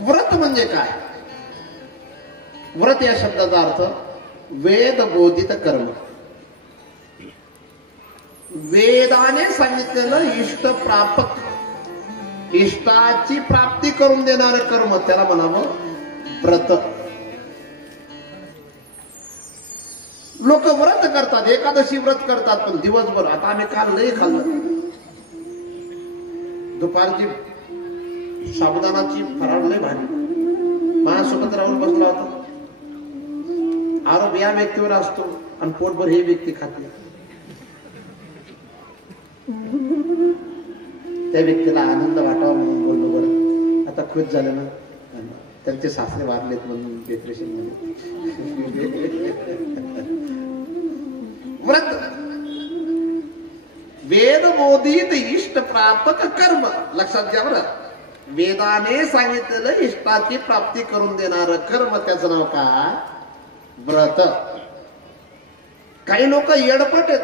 व्रत म्हणजे काय? व्रत या शब्दाचा अर्थ वेद बोधित कर्म, वेदाने सांगितलेलं इष्ट प्रापक, इष्टाची प्राप्ती करून देणारं कर्म, त्याला म्हणावं व्रत. लोक व्रत करतात, एकादशी व्रत करतात, पण दिवसभर, आता आम्ही काल लई खाल्लं, दुपारची साबुदाणाची फराळ लई भारी, माझ्यासोबत राहून बसला होता. आरोप या व्यक्तीवर असतो आणि पोटभर हे व्यक्ती खाते. त्या व्यक्तीला आनंद वाटावा म्हणून बोललो. बरं आता खुश झालं ना, त्यांचे सासरे वारलेत म्हणून डिप्रेशन मध्ये. व्रत वेद बोधित इष्ट प्रापक कर्म, लक्षात घ्या बरं. वेदाने सांगितलेलं इष्टाची प्राप्ती करून देणारं कर्म, त्याचं नाव काय? व्रत. काही लोक येडपट आहेत,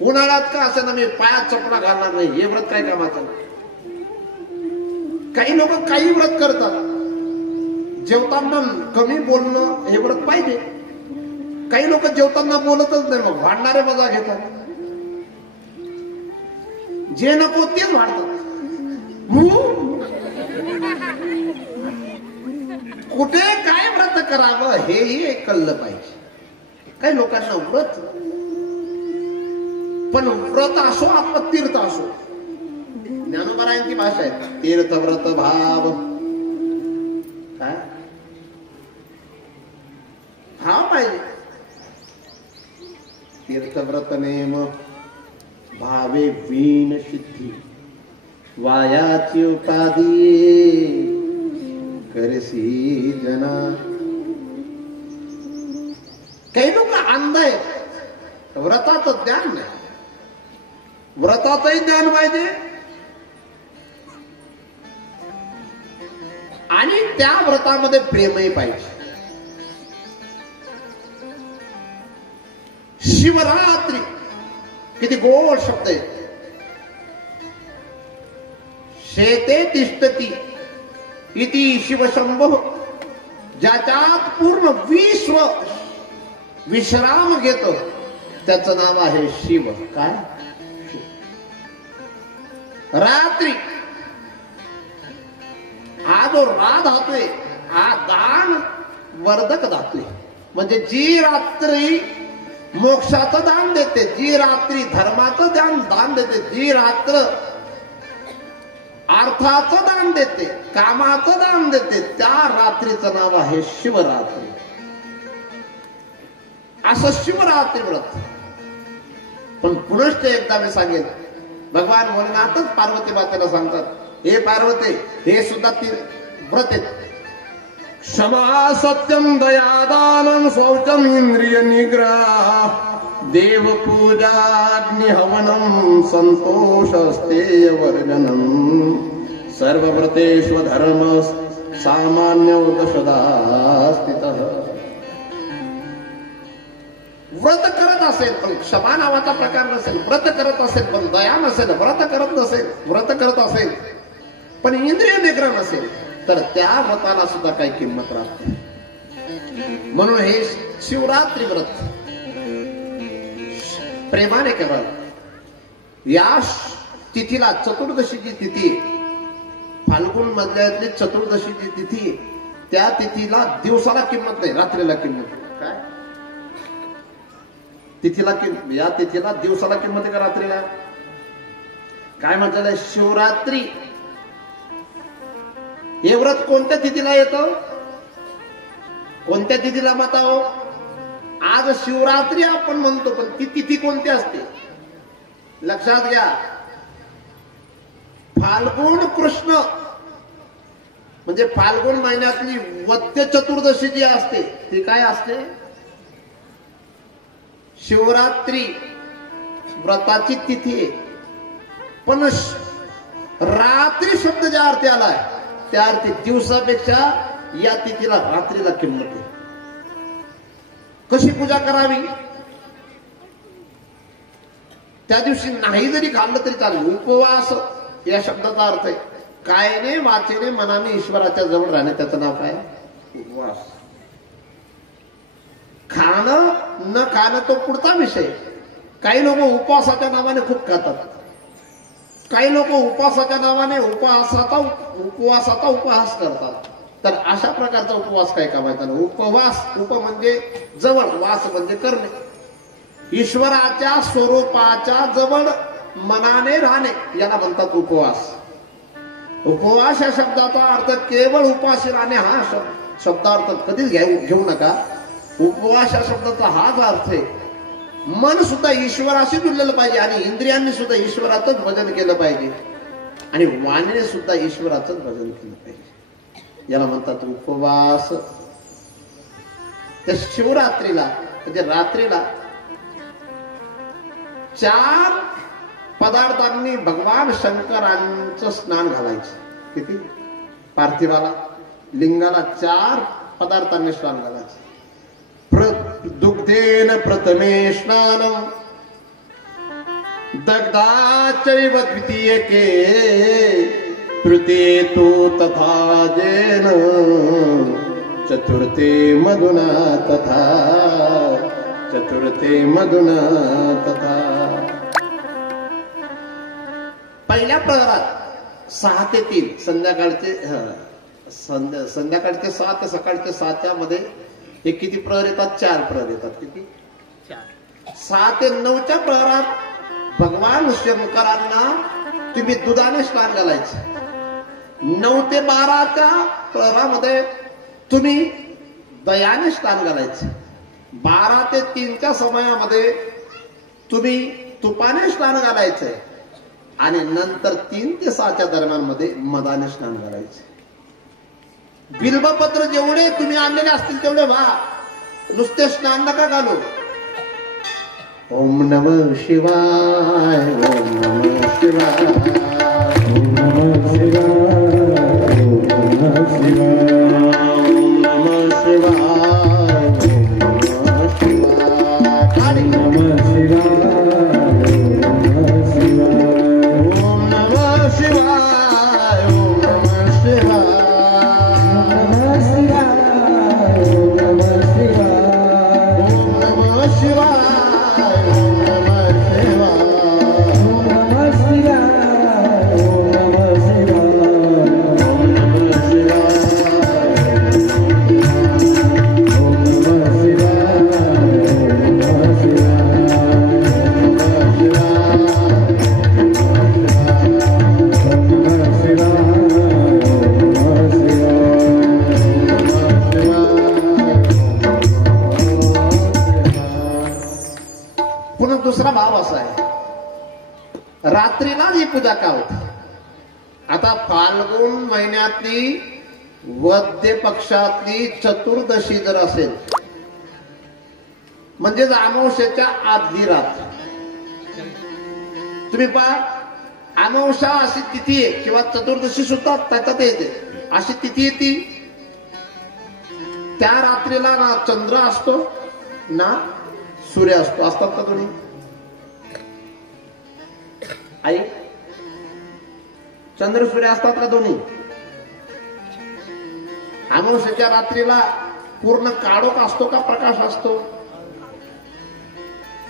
उन्हाळ्यात का असं ना मी पायात चपला घालणार नाही, हे व्रत काय कामाचं. काही लोक काही व्रत करतात, जेवताना कमी बोलणं हे व्रत पाहिजे. काही लोक जेवताना बोलतच नाही, मग भांडणारे मजा घेतात, जे नको तेच वाढतात. कुठे काय व्रत करावं हेही कळलं पाहिजे. काही लोकांना व्रत, पण व्रत असो अथवा तीर्थ असो, ज्ञानोबरायांची भाषा आहे, तीर्थ व्रत भाव. काय भाव पाहिजे? तीर्थव्रत नेम भावे वीण सिद्धी, वायाची उपाधी करसी जना. काही लोक अंध आहेत, व्रताचं ज्ञान नाही. व्रताचंही ज्ञान पाहिजे आणि त्या व्रतामध्ये प्रेमही पाहिजे. शिवरात्री किती गोड शब्द आहे. शेते तिष्ठती इति शिवशंभो, ज्याच्यात पूर्ण विश्व विश्राम घेतो त्याचं नाव आहे शिव. काय? रात्री हा जो रात धातोय, हा दान वर्धक धातोय. म्हणजे जी रात्री मोक्षाचं दान देते, जी रात्री धर्माचं दान देते, जी रात्र अर्थाचं दान देते, कामाचं दान देते, त्या रात्रीचं नाव आहे शिवरात्री. असं शिवरात्री व्रत. पण पुनश्च एकदा मी सांगेन, भगवान भोलेनाथच पार्वती मातेला सांगतात, हे पार्वती, हे सुद्धा ती व्रत आहेत. क्षमा सत्यम दयादानं शौचम इंद्रिय निग्रह, देव पूजा अग्नि हवनम संतोष स्तेय वर्जनम, सर्वव्रतेष्व धर्म सामान्य दशदा स्थितः. व्रत करत असेल पण क्षमा नावाचा प्रकार नसेल, व्रत करत असेल पण दया नसेल, व्रत करत असेल पण इंद्रिय निग्रह नसेल, तर त्या व्रताला सुद्धा काही किंमत राहते. म्हणून हे शिवरात्री व्रत प्रेमाने कराल. या तिथीला, चतुर्दशीची तिथी, फाल्गुन मधल्यातली चतुर्दशीची तिथी, त्या तिथीला दिवसाला किंमत नाही, रात्रीला किंमत. काय तिथीला या तिथीला दिवसाला किंमत आहे का रात्रीला? काय म्हटलं? शिवरात्री हे व्रत कोणत्या तिथीला येतं? कोणत्या तिथीला बताओ? आज शिवरात्री आपण म्हणतो, पण ती तिथी कोणती असते? लक्षात घ्या. फाल्गुन कृष्ण म्हणजे फाल्गुन महिन्यातली वद्य चतुर्दशी जी असते ती काय असते? शिवरात्री व्रताची तिथी आहे. पण रात्री शब्द ज्या अर्थी आलाय त्या अर्थी दिवसापेक्षा या तिथीला रात्रीला किंमत आहे. कशी पूजा करावी? त्या दिवशी नाही जरी खाल्लं तरी चालेल. उपवास या शब्दाचा अर्थ आहे कायने वाचेने मनाने ईश्वराच्या जवळ राहणे त्याचं नाव काय? उपवास. खाणं न खाणं तो पुढचा विषय. काही लोक उपवासाच्या नावाने खूप खातात. काही लोक उपवासाच्या नावाने उपवासाचा उपहास करतात. तर अशा प्रकारचा उपवास काय कामाचा नाही. उपवास, उप म्हणजे जवळ, वास म्हणजे करणे. ईश्वराच्या स्वरूपाच्या जवळ मनाने राहणे याला म्हणतात उपवास. उपवास या शब्दाचा अर्थ केवळ उपाशी राहणे हा शब्दार्थ कधीच घेऊ नका. उपवास या शब्दाचा हाच अर्थ आहे. मन सुद्धा ईश्वराशी जुळलेलं पाहिजे आणि इंद्रियांनी सुद्धा ईश्वराचंच भजन केलं पाहिजे आणि वाणीने सुद्धा ईश्वराचंच भजन केलं पाहिजे. याला म्हणतात उपवास. त्या शिवरात्रीला म्हणजे रात्रीला 4 पदार्थांनी भगवान शंकरांचं स्नान घालायचं. किती? पार्थिवाला लिंगाला 4 पदार्थांनी स्नान घालायचं. दुग्धेन प्रथमे स्नानम दग्धाचैव द्वितीयके तृतीये तु तथा जेन चतुर्थे मधुना तथा चतुर्थे मधुना तथा. पहिल्या प्रहरात 6 ते 3 संध्याकाळचे 6 ते सकाळचे 7 मध्ये हे किती प्रहर येतात? 4 प्रहर येतात. किती? 4. 6 ते 9च्या प्रहरात भगवान शंकरांना तुम्ही दुधाने स्नान घालायचं. 9 ते 12च्या प्रहरामध्ये तुम्ही दह्याने स्नान घालायचं. 12 ते 3च्या समयामध्ये तुम्ही तुपाने स्नान घालायचंय आणि नंतर 3 ते 6च्या दरम्यान मध्ये मधाने स्नान घालायचं. बिल्वपत्र जेवढे तुम्ही आणलेले असतील तेवढे व्हा, नुसते स्नान नका घालू. ओम नमः शिवाय, ओम नमः शिवाय, ओम नमः शिवाय, ओम नमः शिवाय, ओम नमः शिवाय, ओम नमः शिवाय, ओम नमः शिवाय, ओम नमः शिवाय. दुसरा भाव असा आहे, रात्रीला ही पूजा का होते? आता फाल्गुन महिन्यातली वद्य पक्षातली चतुर्दशी जर असेल म्हणजेच अमावस्येच्या आदली रात्र, तुम्ही पहा अमावस्या अशी तिथी आहे किंवा चतुर्दशी सुद्धा त्याच्यात येते, अशी तिथी येते. त्या रात्रीला ना चंद्र असतो ना सूर्य असतो. असतात का तुम्ही आई? चंद्र सूर्य असतात का दोन्ही? अमावस्येच्या रात्रीला पूर्ण काळोख असतो का प्रकाश असतो?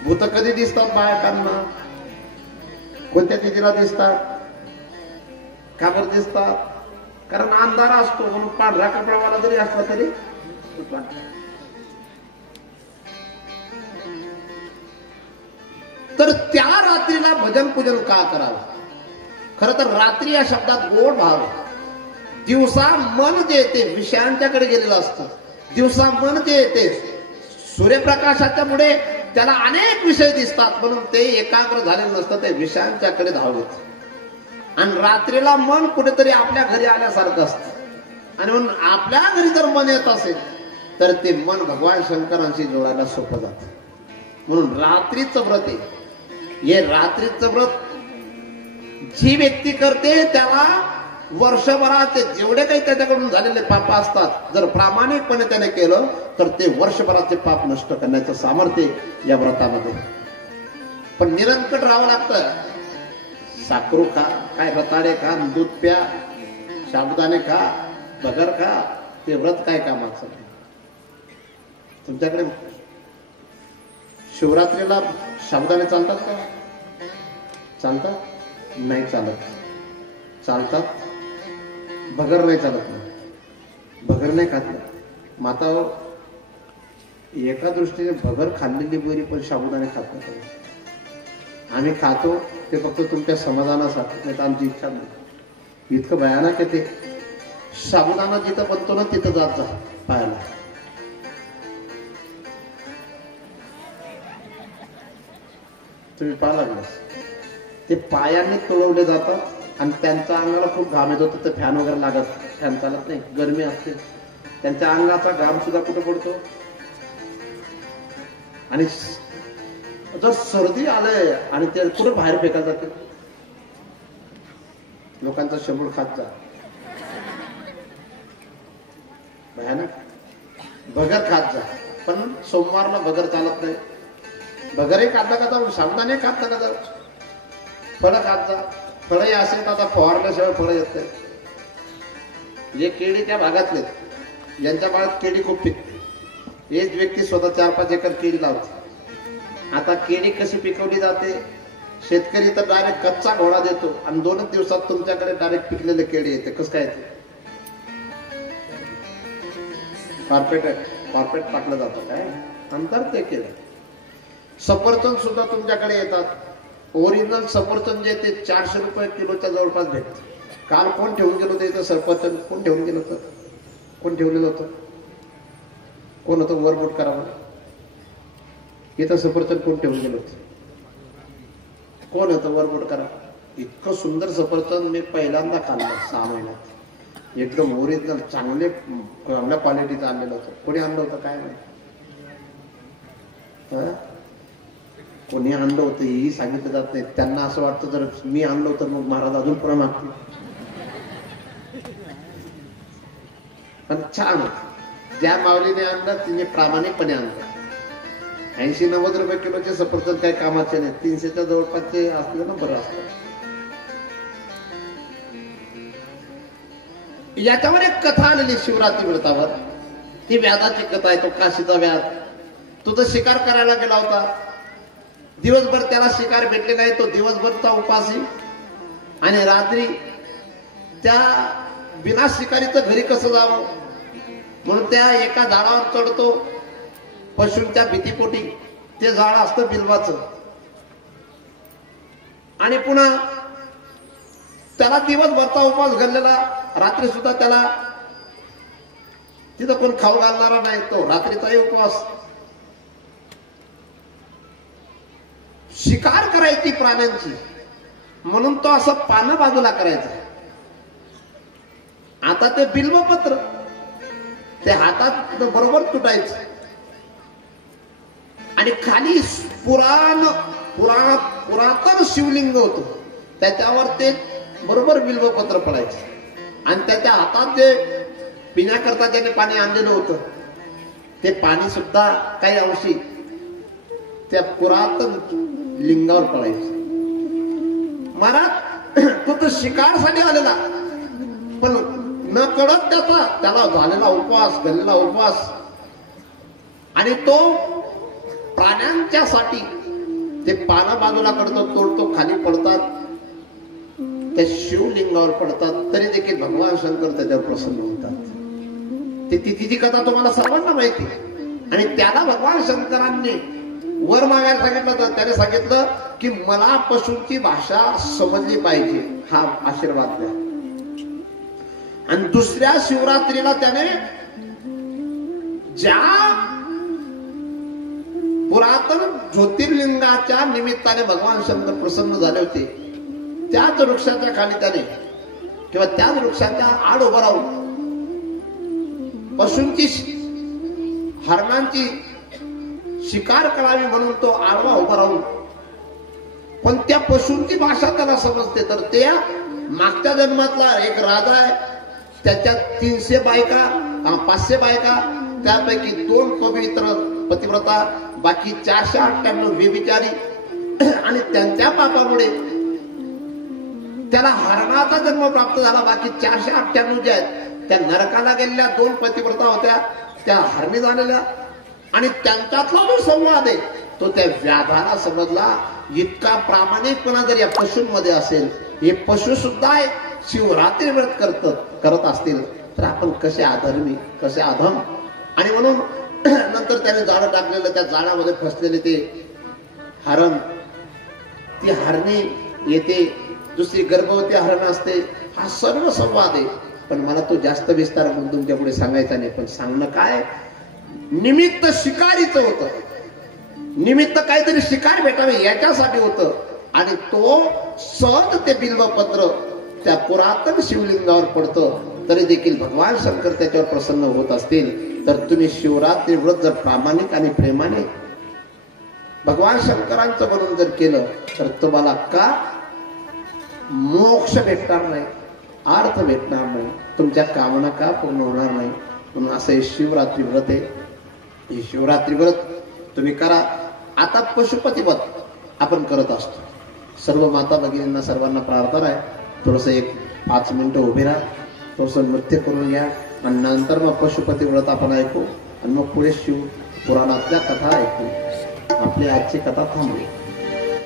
भूत कधी दिसतात बायकांना? कोणत्या तिथीला दिसतात? का बरं दिसतात? कारण अंधार असतो म्हणून पांढरा कपडावाला जरी असला तरी. तर त्या रात्रीला भजन पूजन का करावं? खर तर रात्री या शब्दात गोड भाव आहे. दिवसा मन जे येते विषयांच्याकडे गेलेलं असतं. दिवसा मन जे येते सूर्यप्रकाशाच्या मुळे त्याला अनेक विषय दिसतात म्हणून ते एकाग्र झालेलं नसतं, ते विषयांच्याकडे धावत. आणि रात्रीला मन कुठेतरी आपल्या घरी आल्यासारखं असतं आणि म्हणून आपल्या घरी जर मन येत असेल तर ते मन भगवान शंकरांशी जोडायला सोपं जातं. म्हणून रात्रीचं व्रत आहे. हे रात्रीचं व्रत जी व्यक्ती करते त्याला वर्षभराचे जेवढे काही त्याच्याकडून झालेले पाप असतात जर प्रामाणिकपणे त्याने केलं तर ते वर्षभराचे पाप नष्ट करण्याचं सामर्थ्य या व्रतामध्ये. पण निरंकट राहावं लागतं. साखरू खा, काय रताळे खा, दूध प्या, साबुदाणे खा, भगर खा, ते व्रत काय कामाचं? तुमच्याकडे शिवरात्रीला साबुदाणे चालतात का? चालतात? नाही चालत. चालतात? भगर नाही चालत. भगर नाही खात. माता एका दृष्टीने भगर खाल्लेली बरी, पण साबुदाणे खात नाही. आम्ही खातो ते फक्त तुमच्या समाधानासाठी, नाही तर आमची इच्छा नाही. इतकं भयानक आहे ते. साबुदाणा जिथं बनतो ना तिथं जात जा पाहायला. तुम्ही पाहा लागला, ते पायाने तोडवले जातात आणि त्यांच्या अंगाला खूप घाम येत होतं. तर फॅन वगैरे लागत, फॅन चालत नाही, गरमी असते. त्यांच्या अंगाचा घाम सुद्धा कुठे पडतो. आणि जर सर्दी आलंय आणि ते कुठे बाहेर फेकायला जाते. लोकांचा शंभर खात जा. भयानक. भगर खात जा, पण सोमवारला भगर चालत नाही. भगरही खाता खाता साबुदाणे खात नका जा. फळं खात जा. फळंही असेल तर आता फवारल्याशिवाय फळं येत नाही. जे केळी त्या भागातले, ज्यांच्या भागात केळी खूप पिकते, हेच व्यक्ती स्वतः 4-5 एकर केळी लावते. आता केळी कशी पिकवली जाते? शेतकरी तर डायरेक्ट कच्चा घोडा देतो आणि 2 दिवसात तुमच्याकडे डायरेक्ट पिकलेले केळी येते. कसं काय येते? कार्पेट टाकलं जातं. काय अंतर ते केलं. सफरचंद सुद्धा तुमच्याकडे येतात. ओरिजिनल सफरचंद जे ते 400 रुपये किलोच्या जवळपास भेटते. काल कोण ठेवून गेलो होतं इथं सफरचंद? कोण ठेवून गेलं होतं? कोण ठेवलेलं होतं? कोण होतं? वरबोट करावं. इथं सफरचंद कोण ठेवून गेलं होतं? कोण होतं? वरबोट करा. इतकं सुंदर सफरचंद मी पहिल्यांदा खाल्लं 6 महिन्यात. एकदम ओरिजिनल चांगल्या क्वालिटीचं आणलेलं होतं. कोणी आणलं होतं काय नाही. कोणी आणलं होतं हेही सांगितलं जात नाही. त्यांना असं वाटतं जर मी आणलं तर मग महाराज अजून पुन्हा मागतील. पण छान, ज्या माऊलीने आणलं तिने प्रामाणिकपणे आणलं. 80-90 रुपये किलोचे सफरचंद काही कामाचे नाही. 300च्या जवळपासचे असले ना बरं असतं. याच्यावर एक कथा आलेली शिवरात्री व्रतावर. ती व्याधाची कथा आहे. तो काशीचा व्याध. तो तर शिकार करायला गेला होता. दिवसभर त्याला शिकार भेटले नाही. तो दिवसभरचा उपासी आणि रात्री त्या बिना शिकारीचं घरी कसं जावं म्हणून त्या एका झाडावर चढतो. पशूंच्या भीतीपोटी. ते झाड असतं बिल्वाचं. आणि पुन्हा त्याला दिवसभरचा उपवास घाललेला. रात्री सुद्धा त्याला तिथं कोण खाऊ घालणारा नाही. तो रात्रीचाही उपवास. शिकार करायची प्राण्यांची म्हणून तो असं पानं बाजूला करायचं. आता ते बिल्वपत्र ते हातात बरोबर तुटायचं आणि खाली पुरातन शिवलिंग होतं. त्याच्यावर ते बरोबर बिल्वपत्र पडायचं आणि त्याच्या हातात जे पिण्याकरता त्याने पाणी आणलेलं होतं ते पाणी सुद्धा काही अंशी त्या पुरातन लिंगावर पडायचं. महाराज तो तर शिकारसाठी आलेला, पण न कळत त्याला झालेला उपवास, घाललेला उपवास आणि तो प्राण्यांच्या साठी ते पाना बाजूला करतो, तोडतो, खाली पडतात, त्या शिवलिंगावर पडतात. तरी देखील भगवान शंकर त्याच्यावर प्रसन्न होतात. ती तिची कथा तुम्हाला सर्वांना माहिती. आणि त्याला भगवान शंकरांनी वर मागायला सांगितलं तर त्याने सांगितलं की मला पशूंची भाषा समजली पाहिजे, हा आशीर्वाद द्या. आणि दुसऱ्या शिवरात्रीला त्याने ज्या पुरातन ज्योतिर्लिंगाच्या निमित्ताने भगवान शंकर प्रसन्न झाले होते त्याच वृक्षाच्या खाली त्याने किंवा त्याच वृक्षाच्या आड उभं राहून पशूंची, हरणांची शिकार करावी म्हणून तो आडवा उभा राहून, पण त्या पशूंची भाषा त्याला समजते. तर त्या मागच्या जन्मातला एक राजा आहे, त्याच्या 300 बायका, 500 बायका, त्यापैकी 2 पवित्र पतिव्रता, बाकी 498 व्यभिचारी. आणि त्यांच्या पापामुळे त्याला हरणाचा जन्म प्राप्त झाला. बाकी 498 जे आहेत त्या नरकाला गेलेल्या 2 पतिव्रता होत्या, त्या हरणी झालेल्या. आणि त्यांच्यातला जो संवाद आहे तो त्या व्याधाला समजला. इतका प्रामाणिकपणा जर या पशूंमध्ये असेल, हे पशु सुद्धा शिवरात्री व्रत करत असतील, तर आपण कसे अधर्मी, कसे अधम. आणि म्हणून नंतर त्याने जाळं टाकलेलं, त्या जाळामध्ये फसलेले ते हरण, ती हरणी येते, दुसरी गर्भवती हरण असते. हा सर्व संवाद आहे. पण मला तो जास्त विस्तार तुमच्या पुढे सांगायचा नाही. पण सांगणं काय, निमित्त शिकारीचं होतं. निमित्त काहीतरी शिकार भेटावे याच्यासाठी होतं. आणि तो सहज ते बिल्वपत्र त्या पुरातन शिवलिंगावर पडतं. तरी देखील भगवान शंकर त्याच्यावर प्रसन्न होत असतील, तर तुम्ही शिवरात्री व्रत जर प्रामाणिक आणि प्रेमाने भगवान शंकरांचं म्हणून जर केलं, तर तुम्हाला का मोक्ष भेटणार नाही, अर्थ भेटणार नाही, तुमच्या कामना का पूर्ण होणार नाही. म्हणून असं हे शिवरात्री व्रत आहे. हे शिवरात्री व्रत तुम्ही करा. आता पशुपती व्रत आपण करत असतो. सर्व माता भगिनींना सर्वांना प्रार्थना आहे, थोडस एक 5 मिनिटं उभे राहा, थोडस नृत्य करून घ्या आणि नंतर मग पशुपती व्रत आपण ऐकू आणि मग पुढे शिव पुराणातल्या कथा ऐकू. आपली आजची कथा थांबली.